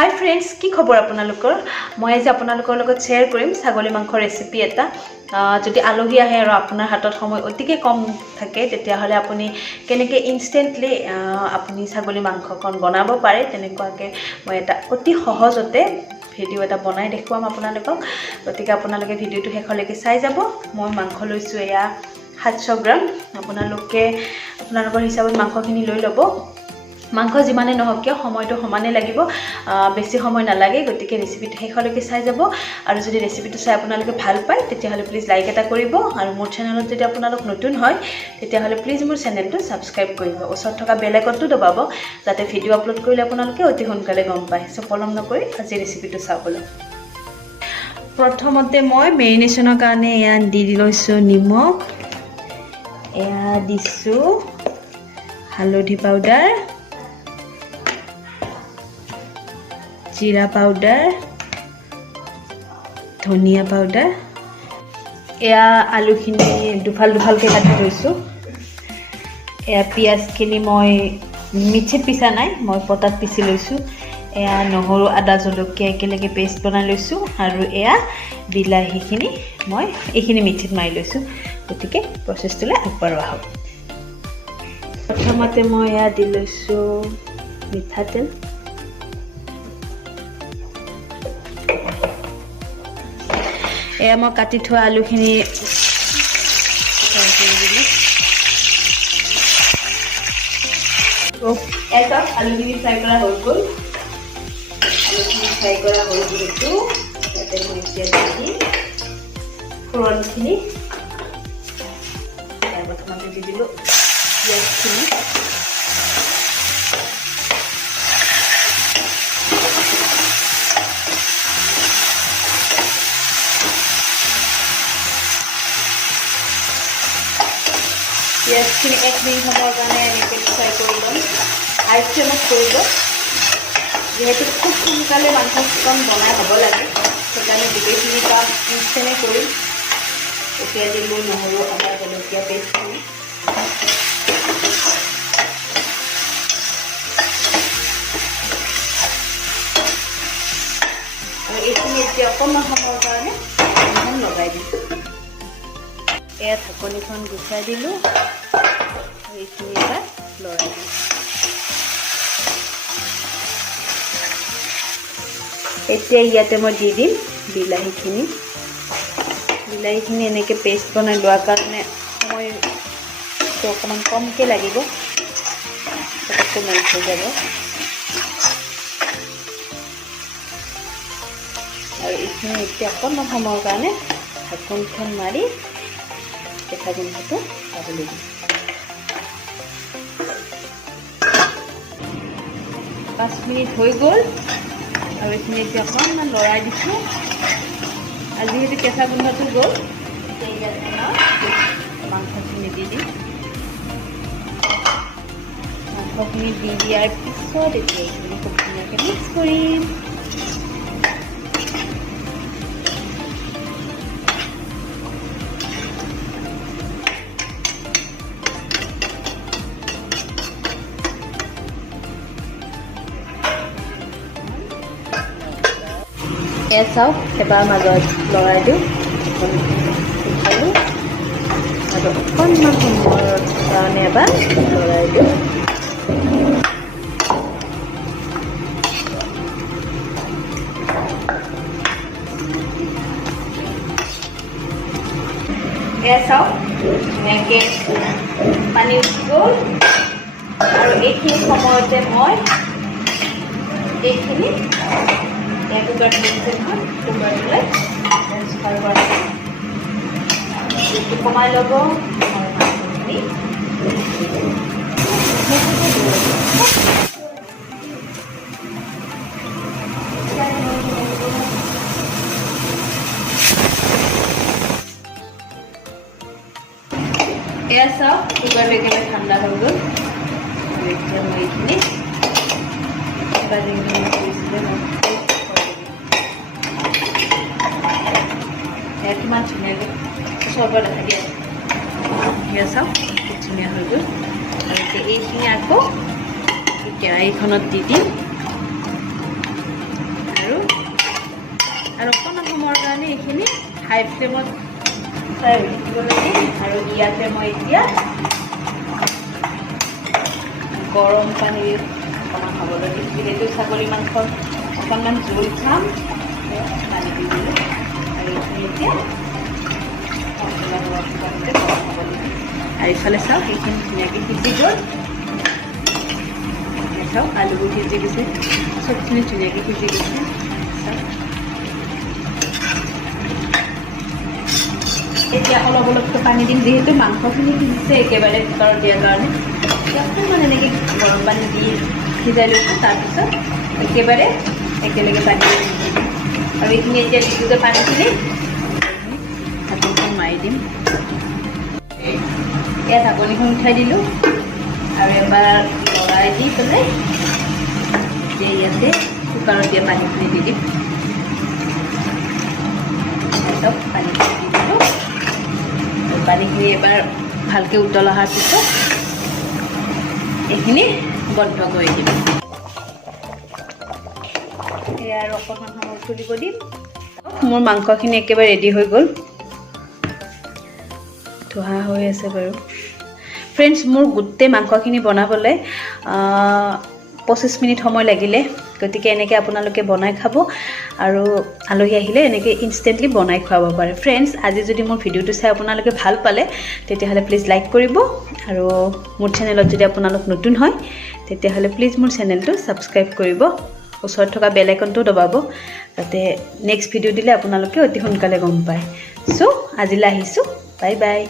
হাই friends, কি খবৰ আপোনালোকৰ? মই আজি আপোনালোকৰ লগত শ্বেয়াৰ কৰিম ছাগলী মাংসৰ ৰেচিপি এটা। যদি আলহী আহে আৰু আপোনাৰ হাতত সময় অতিকে কম থাকে তেতিয়াহ'লে আপুনি কেনেকৈ ইনষ্টেণ্টলি আপুনি ছাগলী মাংসকণ বনাব পাৰে তেনেকুৱাকৈ মই এটা অতি সহজতে ভিডিঅ' এটা বনাই দেখুৱাম আপোনালোকক। গতিকে আপোনালোকে ভিডিঅ'টো শেষলৈকে চাই যাব। মই মাংস লৈছোঁ এয়া 700 গ্ৰাম। আপোনালোকৰ হিচাপত মাংসখিনি লৈ ল'ব। মাংস যিমানে নহওক কিয় সময়টো সমানে লাগিব, বেছি সময় নালাগে। গতিকে ৰেচিপিটো শেষলৈকে চাই যাব। আৰু যদি ৰেচিপিটো চাই আপোনালোকে ভাল পায় তেতিয়াহ'লে প্লিজ লাইক এটা কৰিব। আৰু মোৰ চেনেলত যদি আপোনালোক নতুন হয় তেতিয়াহ'লে প্লিজ মোৰ চেনেলটো ছাবস্ক্ৰাইব কৰিব। ওচৰত থকা বেল আইকনটো দবাব যাতে ভিডিঅ' আপলোড কৰিলে আপোনালোকে অতি সোনকালে গম পায়। চ' পলম নকৰি আজি ৰেচিপিটো চাবলৈ। প্ৰথমতে মই মেৰিনেশ্যনৰ কাৰণে এয়া দি লৈছোঁ নিমখ, এয়া দিছোঁ হালধি পাউডাৰ, জিৰা পাউডাৰ, ধনিয়া পাউডাৰ, এয়া আলুখিনি দুফাল দুফালকৈ কাটি লৈছোঁ। এয়া পিঁয়াজখিনি মই মিক্সিত পিছা নাই, মই পটাত পিচি লৈছোঁ। এয়া নহৰু, আদা, জলকীয়া একেলগে পেষ্ট বনাই লৈছোঁ। আৰু এয়া বিলাহীখিনি মই এইখিনি মিক্সিত মাৰি লৈছোঁ। গতিকে প্ৰচেছটোলৈ আগবঢ়োৱা হ'ব। প্ৰথমতে মই এয়া দি লৈছোঁ মিঠাতেল, এয়া মই কাটি থোৱা আলুখিনি আলুখিনি ফ্ৰাই কৰা হৈ গ'ল। আলুখিনি ফ্ৰাই কৰা হৈ যিহেতু তাতে মই এতিয়া দি ফোৰণখিনি প্ৰথমতে দি দিলোঁ পিঁয়াজখিনি, পিঁয়াজখিনি 1 মিনিট সময়ৰ কাৰণে এনেকৈ ফ্ৰাই কৰি ল'ম। হাই ফ্লেমত কৰিব, যিহেতু খুব সোনকালে মাংসকণ বনাই হ'ব লাগে, সেইকাৰণে গোটেইখিনি কাম ইনষ্টেণ্টে কৰিম। এতিয়া দিলোঁ নহৰু, আদা, জলকীয়া পেষ্টখিনি, আৰু এইখিনি এতিয়া অকণমান সময়ৰ কাৰণে লগাই দিছোঁ। এয়া ঢাকনিখন গুচাই দিলোঁ আৰু এইখিনি এবাৰ লৰাই দিলোঁ। এতিয়া ইয়াতে মই দি দিম বিলাহীখিনি। বিলাহীখিনি এনেকৈ পেষ্ট বনাই লোৱাৰ কাৰণে সময়টো অকণমান কমকৈ লাগিব, পটককৈ মেল্ট হৈ যাব। আৰু এইখিনি এতিয়া অকণমান সময়ৰ কাৰণে ঢাকনিখন মাৰি কেঁচা গোন্ধটো খাবলৈ দিম। 5 মিনিট হৈ গ'ল আৰু এইখিনি এতিয়া অকণমান লৰাই দিছোঁ। আৰু যিহেতু কেঁচা গোন্ধটো গ'ল, এতিয়া ইয়াত মাংসখিনি দি দিম। মাংসখিনি দি দিয়াৰ পিছত এতিয়া এইখিনি খুব ধুনীয়াকৈ মিক্স কৰিম। এয়া চাওক, এবাৰ মাজত লৰাই দিওঁ, উঠালোঁ আৰু অকণমান সময়ৰ কাৰণে এবাৰ লৰাই দিওঁ। এয়া চাওক, ধুনীয়াকৈ পানী উঠি গ'ল। আৰু এইখিনি সময়তে মই এইখিনি কুকাৰ এখন কুকাৰলৈ ট্ৰান্সফাৰ কৰা কমাই ল'ব। এয়া চাওক, কুকাৰটো একেবাৰে ঠাণ্ডা হৈ গ'ল। এতিয়া মই এইখিনি কিমান ধুনীয়াকৈ চৰ্বত দেখা দিয়া চাওক, খুব ধুনীয়া হৈ গ'ল। আৰু এতিয়া এইখিনি আকৌ কেৰাহীখনত দি দিম। আৰু অকণমান সময়ৰ কাৰণে এইখিনি হাই ফ্লেমত ফ্ৰাই হৈ থাকিব লাগে আৰু ইয়াতে মই এতিয়া গৰম পানী অকণমান হ'বলৈ দিছোঁ যিহেতু ছাগলী মাংসৰ অকণমান জোল খাম পানী দি দিলোঁ আৰু এইখিনি এতিয়া গৰম হ'ব দিছোঁ আৰু ইফালে চাওক সেইখিনি ধুনীয়াকৈ সিজি গ'ল চাওক আলুবোৰ সিজি গৈছে চবখিনি ধুনীয়াকৈ সিজি গৈছে চাওক এতিয়া অলপ অলপকৈ পানী দিম যিহেতু মাংসখিনি সিজিছে একেবাৰে কুকাৰত দিয়াৰ কাৰণে অকণমান এনেকৈ গৰম পানী দি সিজাই লৈছোঁ তাৰপিছত একেবাৰে একেলগে পানী দিম আৰু এইখিনি এতিয়া দিছোঁ যে পানীখিনি ঢাকনিখন মাৰি দিম এতিয়া ঢাকনিখন উঠাই দিলোঁ আৰু এবাৰ লৰাই দি পেলাই এতিয়া ইয়াতে কুকাৰত দিয়া পানীখিনি দি দিম চব পানীখিনি দি দিলোঁ পানীখিনি এবাৰ ভালকৈ উতল অহাৰ পিছত এইখিনি বন্ধ কৰি দিম এয়া আৰু অকণমান সময় উতলিব দিম মোৰ মাংসখিনি একেবাৰে ৰেডি হৈ গ'ল ধোৱা হৈ আছে বাৰু ফ্ৰেণ্ডছ মোৰ গোটেই মাংসখিনি বনাবলৈ 25 মিনিট সময় লাগিলে গতিকে এনেকৈ আপোনালোকে বনাই খাব আৰু আলহী আহিলে এনেকৈ ইনষ্টেণ্টলি বনাই খুৱাব পাৰে ফ্ৰেণ্ডছ আজি যদি মোৰ ভিডিঅ'টো চাই আপোনালোকে ভাল পালে তেতিয়াহ'লে প্লিজ লাইক কৰিব আৰু মোৰ চেনেলত যদি আপোনালোক নতুন হয় তেতিয়াহ'লে প্লিজ মোৰ চেনেলটো ছাবস্ক্ৰাইব কৰিব ওচৰত থকা বেল আইকনটো দবাব যাতে নেক্সট ভিডিঅ' দিলে আপোনালোকে অতি সোনকালে গম পায় চ' আজিলৈ আহিছোঁ বাই বাই